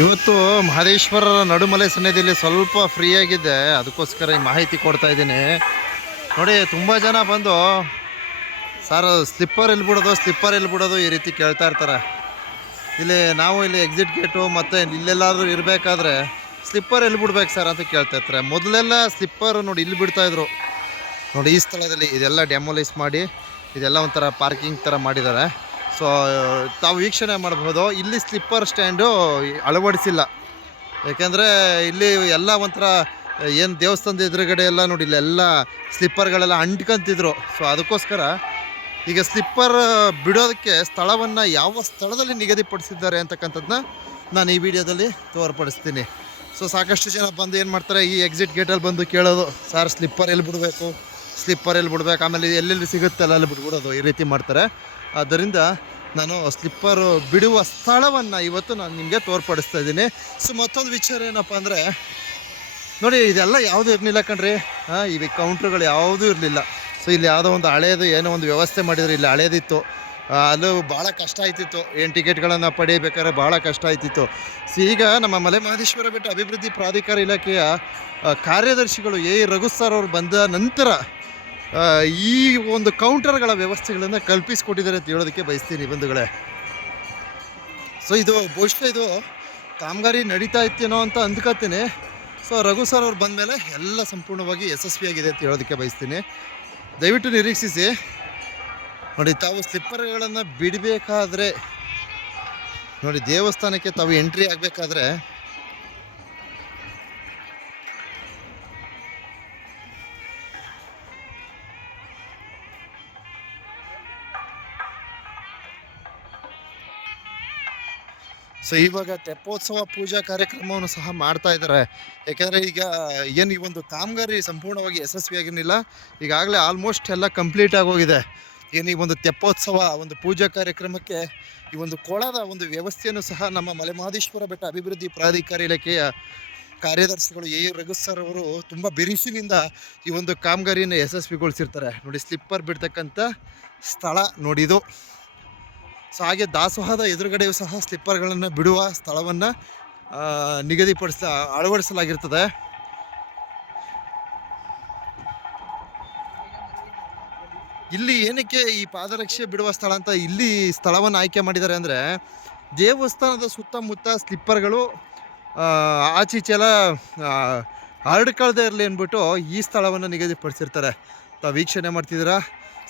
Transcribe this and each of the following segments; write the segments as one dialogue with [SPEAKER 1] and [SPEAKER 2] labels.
[SPEAKER 1] ಇವತ್ತು ಮಹದೇಶ್ವರರ ನಡುಮಲೆ ಸನ್ನಿಧಿಯಲ್ಲಿ ಸ್ವಲ್ಪ ಫ್ರೀ ಆಗಿದ್ದೆ ಅದಕ್ಕೋಸ್ಕರ ಈ ಮಾಹಿತಿ ಕೊಡ್ತಾ ಇದ್ದೀನಿ. ನೋಡಿ, ತುಂಬ ಜನ ಬಂದು ಸರ್ ಸ್ಲಿಪ್ಪರ್ ಎಲ್ಲಿ ಬಿಡೋದು? ಸ್ಲಿಪ್ಪರ್ ಎಲ್ಲಿ ಬಿಡೋದು? ಈ ರೀತಿ ಕೇಳ್ತಾ ಇರ್ತಾರೆ. ಇಲ್ಲಿ ನಾವು ಇಲ್ಲಿ ಎಕ್ಸಿಟ್ ಗೇಟು ಮತ್ತು ಇಲ್ಲೆಲ್ಲಾದರೂ ಇರಬೇಕಾದ್ರೆ ಸ್ಲಿಪ್ಪರ್ ಎಲ್ಲಿ ಬಿಡ್ಬೇಕು ಸರ್ ಅಂತ ಕೇಳ್ತಾ ಇರ್ತಾರೆ. ಮೊದಲೆಲ್ಲ ಸ್ಲಿಪ್ಪರ್ ನೋಡಿ ಇಲ್ಲಿ ಬಿಡ್ತಾಯಿದ್ರು ನೋಡಿ, ಈ ಸ್ಥಳದಲ್ಲಿ ಇದೆಲ್ಲ ಡೆಮೊಲೈಸ್ ಮಾಡಿ, ಇದೆಲ್ಲ ಒಂಥರ ಪಾರ್ಕಿಂಗ್ ಥರ ಮಾಡಿದ್ದಾರೆ. ಸೊ, ತಾವು ವೀಕ್ಷಣೆ ಮಾಡ್ಬೋದು. ಇಲ್ಲಿ ಸ್ಲಿಪ್ಪರ್ ಸ್ಟ್ಯಾಂಡು ಅಳವಡಿಸಿಲ್ಲ. ಏಕೆಂದರೆ ಇಲ್ಲಿ ಎಲ್ಲ ಒಂಥರ, ಏನು ದೇವಸ್ಥಾನದ ಎದುರುಗಡೆ ಎಲ್ಲ ನೋಡಿ ಇಲ್ಲೆಲ್ಲ ಸ್ಲಿಪ್ಪರ್ಗಳೆಲ್ಲ ಅಂಟ್ಕೊಂತಿದ್ರು. ಸೊ, ಅದಕ್ಕೋಸ್ಕರ ಈಗ ಸ್ಲಿಪ್ಪರ್ ಬಿಡೋದಕ್ಕೆ ಸ್ಥಳವನ್ನು ಯಾವ ಸ್ಥಳದಲ್ಲಿ ನಿಗದಿಪಡಿಸಿದ್ದಾರೆ ಅಂತಕ್ಕಂಥದ್ದನ್ನ ನಾನು ಈ ವಿಡಿಯೋದಲ್ಲಿ ತೋರ್ಪಡಿಸ್ತೀನಿ. ಸೊ, ಸಾಕಷ್ಟು ಜನ ಬಂದು ಏನು ಮಾಡ್ತಾರೆ, ಈ ಎಕ್ಸಿಟ್ ಗೇಟಲ್ಲಿ ಬಂದು ಕೇಳೋದು, ಸರ್, ಸ್ಲಿಪ್ಪರ್ ಎಲ್ಲಿ ಬಿಡಬೇಕು? ಸ್ಲಿಪ್ಪರ್ ಎಲ್ಲಿ ಬಿಡ್ಬೇಕು? ಆಮೇಲೆ ಎಲ್ಲೆಲ್ಲಿ ಸಿಗುತ್ತಲ್ಲ ಅಲ್ಲಿ ಬಿಟ್ಬಿಡೋದು ಈ ರೀತಿ ಮಾಡ್ತಾರೆ. ಆದ್ದರಿಂದ ನಾನು ಸ್ಲಿಪ್ಪರು ಬಿಡುವ ಸ್ಥಳವನ್ನು ಇವತ್ತು ನಾನು ನಿಮಗೆ ತೋರ್ಪಡಿಸ್ತಾ ಇದ್ದೀನಿ. ಸೊ, ಮತ್ತೊಂದು ವಿಚಾರ ಏನಪ್ಪ ಅಂದರೆ, ನೋಡಿ, ಇದೆಲ್ಲ ಯಾವುದೂ ಇರಲಿಲ್ಲ ಕಣ್ರಿ? ಹಾಂ ಇವು ಕೌಂಟ್ರುಗಳು ಯಾವುದೂ ಇರಲಿಲ್ಲ. ಸೊ, ಇಲ್ಲಿ ಯಾವುದೋ ಒಂದು ಹಳೇದು ಏನೋ ಒಂದು ವ್ಯವಸ್ಥೆ ಮಾಡಿದ್ರು, ಇಲ್ಲಿ ಹಳೇದಿತ್ತು. ಅಲ್ಲೂ ಭಾಳ ಕಷ್ಟ ಆಯ್ತಿತ್ತು. ಏನು ಟಿಕೆಟ್ಗಳನ್ನು ಪಡೆಯಬೇಕಾದ್ರೆ ಭಾಳ ಕಷ್ಟ ಆಯ್ತಿತ್ತು. ಸೊ, ಈಗ ನಮ್ಮ ಮಲೆ ಮಹದೇಶ್ವರ ಬೆಟ್ಟ ಅಭಿವೃದ್ಧಿ ಪ್ರಾಧಿಕಾರ ಇಲಾಖೆಯ ಕಾರ್ಯದರ್ಶಿಗಳು ಎ. ರಘು ಸರ್ ಅವರು ಬಂದ ನಂತರ ಈ ಒಂದು ಕೌಂಟರ್ಗಳ ವ್ಯವಸ್ಥೆಗಳನ್ನು ಕಲ್ಪಿಸಿಕೊಟ್ಟಿದ್ದಾರೆ ಅಂತ ಹೇಳೋದಕ್ಕೆ ಬಯಸ್ತೀನಿ ಬಂಧುಗಳೇ. ಸೊ ಇದು ಬಹುಶಃ ಇದು ಕಾಮಗಾರಿ ನಡೀತಾ ಇತ್ತೇನೋ ಅಂತ ಅಂದ್ಕೊಳ್ತೀನಿ ಸೊ ರಘು ಸರ್ ಅವ್ರು ಬಂದಮೇಲೆ ಎಲ್ಲ ಸಂಪೂರ್ಣವಾಗಿ ಯಶಸ್ವಿಯಾಗಿದೆ ಅಂತ ಹೇಳೋದಕ್ಕೆ ಬಯಸ್ತೀನಿ. ದಯವಿಟ್ಟು ನಿರೀಕ್ಷಿಸಿ. ನೋಡಿ, ತಾವು ಸ್ಲಿಪ್ಪರ್ಗಳನ್ನು ಬಿಡಬೇಕಾದ್ರೆ, ನೋಡಿ, ದೇವಸ್ಥಾನಕ್ಕೆ ತಾವು ಎಂಟ್ರಿ ಆಗಬೇಕಾದ್ರೆ ಸೊ, ಇವಾಗ ತೆಪ್ಪೋತ್ಸವ ಪೂಜಾ ಕಾರ್ಯಕ್ರಮವನ್ನು ಸಹ ಮಾಡ್ತಾ ಇದ್ದಾರೆ. ಯಾಕೆಂದರೆ ಈಗ ಏನು ಈ ಒಂದು ಕಾಮಗಾರಿ ಸಂಪೂರ್ಣವಾಗಿ ಯಶಸ್ವಿಯಾಗಿರಲಿಲ್ಲ ಈಗಾಗಲೇ ಆಲ್ಮೋಸ್ಟ್ ಎಲ್ಲ ಕಂಪ್ಲೀಟ್ ಆಗೋಗಿದೆ ಏನು ಈ ಒಂದು ತೆಪ್ಪೋತ್ಸವ, ಒಂದು ಪೂಜಾ ಕಾರ್ಯಕ್ರಮಕ್ಕೆ ಈ ಒಂದು ಕೊಳದ ಒಂದು ವ್ಯವಸ್ಥೆಯನ್ನು ಸಹ ನಮ್ಮ ಮಲೆಮಹದೇಶ್ವರ ಬೆಟ್ಟ ಅಭಿವೃದ್ಧಿ ಪ್ರಾಧಿಕಾರ ಇಲಾಖೆಯ ಕಾರ್ಯದರ್ಶಿಗಳು ಎ. ರಘು ಸರ್ ಅವರು ತುಂಬ ಬಿರುಸಿನಿಂದ ಈ ಒಂದು ಕಾಮಗಾರಿಯನ್ನು ಯಶಸ್ವಿಗೊಳಿಸಿರ್ತಾರೆ. ನೋಡಿ ಸ್ಲಿಪ್ಪರ್ ಬಿಡ್ತಕ್ಕಂಥ ಸ್ಥಳ ನೋಡಿದು. ಸೊ ಹಾಗೆ ದಾಸೋಹದ ಎದುರುಗಡೆಯೂ ಸಹ ಸ್ಲಿಪ್ಪರ್ಗಳನ್ನು ಬಿಡುವ ಸ್ಥಳವನ್ನು ನಿಗದಿಪಡಿಸ, ಅಳವಡಿಸಲಾಗಿರ್ತದೆ. ಇಲ್ಲಿ ಏನಕ್ಕೆ ಈ ಪಾದರಕ್ಷೆ ಬಿಡುವ ಸ್ಥಳ ಅಂತ ಇಲ್ಲಿ ಸ್ಥಳವನ್ನು ಆಯ್ಕೆ ಮಾಡಿದ್ದಾರೆ ಅಂದರೆ, ದೇವಸ್ಥಾನದ ಸುತ್ತಮುತ್ತ ಸ್ಲಿಪ್ಪರ್ಗಳು ಆಚೀಚೆಲ್ಲ ಹರಡ್ಕೊಳ್ದೇ ಇರಲಿ ಅಂದ್ಬಿಟ್ಟು ಈ ಸ್ಥಳವನ್ನು ನಿಗದಿಪಡಿಸಿರ್ತಾರೆ. ತಾವು ವೀಕ್ಷಣೆ ಮಾಡ್ತಿದ್ದೀರಾ?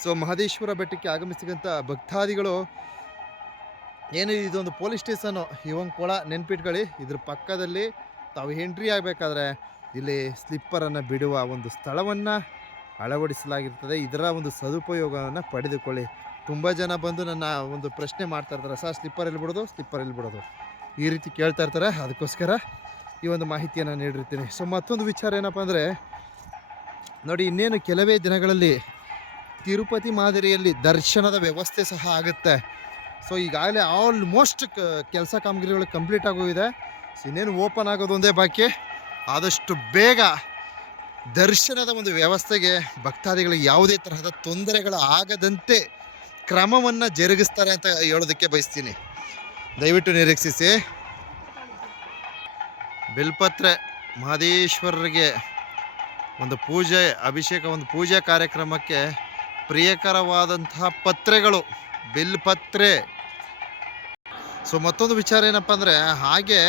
[SPEAKER 1] ಸೊ ಮಹದೇಶ್ವರ ಬೆಟ್ಟಕ್ಕೆ ಆಗಮಿಸಿದಂಥ ಭಕ್ತಾದಿಗಳು ಏನು ಇದೊಂದು ಪೊಲೀಸ್ ಸ್ಟೇಷನು? ಇವಂಗೆ ಒಂದು ಕೊಳ ನೆನ್ಪಿಟ್ಕೊಳ್ಳಿ. ಇದ್ರ ಪಕ್ಕದಲ್ಲಿ ತಾವು ಎಂಟ್ರಿ ಆಗಬೇಕಾದ್ರೆ ಇಲ್ಲಿ ಸ್ಲಿಪ್ಪರನ್ನು ಬಿಡುವ ಒಂದು ಸ್ಥಳವನ್ನು ಅಳವಡಿಸಲಾಗಿರ್ತದೆ. ಇದರ ಒಂದು ಸದುಪಯೋಗವನ್ನು ಪಡೆದುಕೊಳ್ಳಿ. ತುಂಬ ಜನ ಬಂದು ನನ್ನ ಒಂದು ಪ್ರಶ್ನೆ ಮಾಡ್ತಾ ಇರ್ತಾರೆ. ಸರ್, ಸ್ಲಿಪ್ಪರ್ ಎಲ್ಲಿ ಬಿಡೋದು? ಸ್ಲಿಪ್ಪರ್ ಎಲ್ಲಿ ಬಿಡೋದು? ಈ ರೀತಿ ಕೇಳ್ತಾ ಇರ್ತಾರೆ. ಅದಕ್ಕೋಸ್ಕರ ಈ ಒಂದು ಮಾಹಿತಿಯನ್ನು ನೀಡಿರ್ತೀನಿ. ಸೊ, ಮತ್ತೊಂದು ವಿಚಾರ ಏನಪ್ಪ ಅಂದರೆ, ನೋಡಿ, ಇನ್ನೇನು ಕೆಲವೇ ದಿನಗಳಲ್ಲಿ ತಿರುಪತಿ ಮಾದರಿಯಲ್ಲಿ ದರ್ಶನದ ವ್ಯವಸ್ಥೆ ಸಹ ಆಗುತ್ತೆ. ಸೊ ಈಗಾಗಲೇ ಆಲ್ಮೋಸ್ಟ್ ಕೆಲಸ ಕಾಮಗಾರಿಗಳು ಕಂಪ್ಲೀಟ್ ಆಗೋಗಿದೆ. ಸೊ ಇನ್ನೇನು ಓಪನ್ ಆಗೋದು ಒಂದೇ ಬಾಕಿ. ಆದಷ್ಟು ಬೇಗ ದರ್ಶನದ ಒಂದು ವ್ಯವಸ್ಥೆಗೆ ಭಕ್ತಾದಿಗಳಿಗೆ ಯಾವುದೇ ತರಹದ ತೊಂದರೆಗಳು ಆಗದಂತೆ ಕ್ರಮವನ್ನು ಜರುಗಿಸ್ತಾರೆ ಅಂತ ಹೇಳೋದಕ್ಕೆ ಬಯಸ್ತೀನಿ. ದಯವಿಟ್ಟು ನಿರೀಕ್ಷಿಸಿ. ಬಿಲ್ಪತ್ರೆ ಮಹದೇಶ್ವರರಿಗೆ ಒಂದು ಪೂಜೆ, ಅಭಿಷೇಕ, ಒಂದು ಪೂಜಾ ಕಾರ್ಯಕ್ರಮಕ್ಕೆ ಪ್ರಿಯಕರವಾದಂತಹ ಪತ್ರೆಗಳು. ಬಿಲ್ಪತ್ರೆ. ಸೊ ಮತ್ತೊಂದು ವಿಚಾರ ಏನಪ್ಪ ಅಂದರೆ, ಹಾಗೆ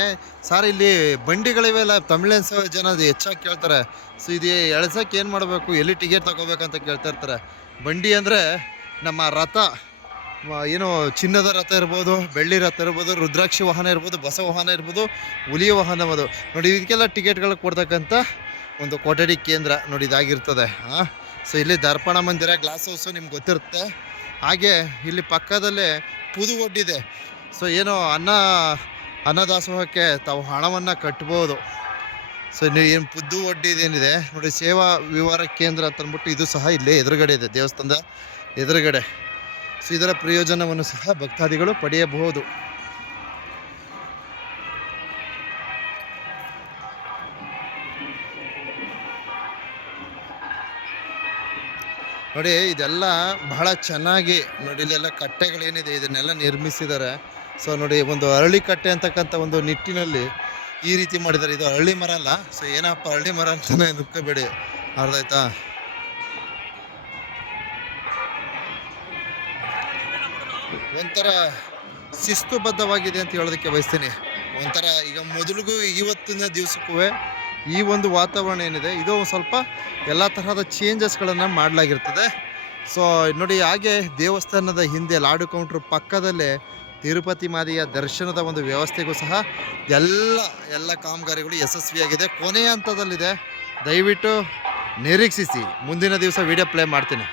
[SPEAKER 1] ಸರ್ ಇಲ್ಲಿ ಬಂಡಿಗಳಿವೆಲ್ಲ ತಮಿಳಿನ ಸ ಜನ ಅದು ಹೆಚ್ಚಾಗಿ ಕೇಳ್ತಾರೆ. ಸೊ ಇದು ಎಳ್ಸಕ್ಕೆ ಏನು ಮಾಡಬೇಕು, ಎಲ್ಲಿ ಟಿಕೆಟ್ ತಗೋಬೇಕಂತ ಕೇಳ್ತಾ ಇರ್ತಾರೆ. ಬಂಡಿ ಅಂದರೆ ನಮ್ಮ ರಥ ಏನು ಚಿನ್ನದ ರಥ ಇರ್ಬೋದು, ಬೆಳ್ಳಿ ರಥ ಇರ್ಬೋದು, ರುದ್ರಾಕ್ಷಿ ವಾಹನ ಇರ್ಬೋದು ಬಸ ವಾಹನ ಇರ್ಬೋದು, ಹುಲಿಯ ವಾಹನ ಇರ್ಬೋದು. ನೋಡಿ, ಇದಕ್ಕೆಲ್ಲ ಟಿಕೆಟ್ಗಳು ಕೊಡ್ತಕ್ಕಂಥ ಒಂದು ಕೊಠಡಿ ಕೇಂದ್ರ ನೋಡಿ ಇದಾಗಿರ್ತದೆ. ಹಾಂ ಸೊ ಇಲ್ಲಿ ದರ್ಪಣ ಮಂದಿರ, ಗ್ಲಾಸ್ ಹೌಸು ನಿಮ್ಗೆ ಗೊತ್ತಿರುತ್ತೆ. ಹಾಗೆ ಇಲ್ಲಿ ಪಕ್ಕದಲ್ಲೇ ಪುದು ಒಡ್ಡಿದೆ ಸೊ ಏನು ಅನ್ನ, ಅನ್ನದಾಸೋಹಕ್ಕೆ ತಾವು ಹಣವನ್ನು ಕಟ್ಬೋದು. ಸೊ ಏನು ಪುದ್ದು ಒಡ್ಡಿದೇನಿದೆ ನೋಡಿ, ಸೇವಾ ವಿವರ ಕೇಂದ್ರ ಅಂತ ಅಂದ್ಬಿಟ್ಟು ಇದು ಸಹ ಇಲ್ಲೇ ಎದುರುಗಡೆ ಇದೆ, ದೇವಸ್ಥಾನದ ಎದುರುಗಡೆ. ಸೊ ಇದರ ಪ್ರಯೋಜನವನ್ನು ಸಹ ಭಕ್ತಾದಿಗಳು ಪಡೆಯಬಹುದು. ನೋಡಿ, ಇದೆಲ್ಲ ಬಹಳ ಚೆನ್ನಾಗಿ, ನೋಡಿ, ಇಲ್ಲೆಲ್ಲ ಕಟ್ಟೆಗಳೇನಿದೆ, ಇದನ್ನೆಲ್ಲ ನಿರ್ಮಿಸಿದ್ದಾರೆ. ಸೊ ನೋಡಿ, ಒಂದು ಅರಳಿ ಕಟ್ಟೆ ಅಂತಕ್ಕಂಥ ಒಂದು ನಿಟ್ಟಿನಲ್ಲಿ ಈ ರೀತಿ ಮಾಡಿದ್ದಾರೆ. ಇದು ಅರಳಿ ಮರ ಅಲ್ಲ. ಸೊ ಏನಪ್ಪ ಅರಳಿ ಮರ ಅಂತಲೇ ನುಕ್ಕಬೇಡಿ ಅರ್ಧಾಯ್ತಾ ಒಂಥರ ಶಿಸ್ತುಬದ್ಧವಾಗಿದೆ ಅಂತ ಹೇಳೋದಕ್ಕೆ ಬಯಸ್ತೀನಿ. ಒಂಥರ ಈಗ ಮೊದಲಿಗೂ ಇವತ್ತಿನ ದಿವಸಕ್ಕೂ ಈ ಒಂದು ವಾತಾವರಣ ಏನಿದೆ, ಇದು ಸ್ವಲ್ಪ ಎಲ್ಲ ತರಹದ ಚೇಂಜಸ್ಗಳನ್ನು ಮಾಡಲಾಗಿರ್ತದೆ. ಸೊ ನೋಡಿ, ಹಾಗೆ ದೇವಸ್ಥಾನದ ಹಿಂದೆ ಲಾಡು ಕೌಂಟ್ರ್ ಪಕ್ಕದಲ್ಲೇ ತಿರುಪತಿ ಮಾದಿಯ ದರ್ಶನದ ಒಂದು ವ್ಯವಸ್ಥೆಗೂ ಸಹ ಎಲ್ಲ ಎಲ್ಲ ಕಾಮಗಾರಿಗಳು ಯಶಸ್ವಿಯಾಗಿದೆ. ಕೊನೆಯ ಹಂತದಲ್ಲಿದೆ. ದಯವಿಟ್ಟು ನಿರೀಕ್ಷಿಸಿ. ಮುಂದಿನ ದಿವಸ ವಿಡಿಯೋ ಪ್ಲೇ ಮಾಡ್ತೀನಿ.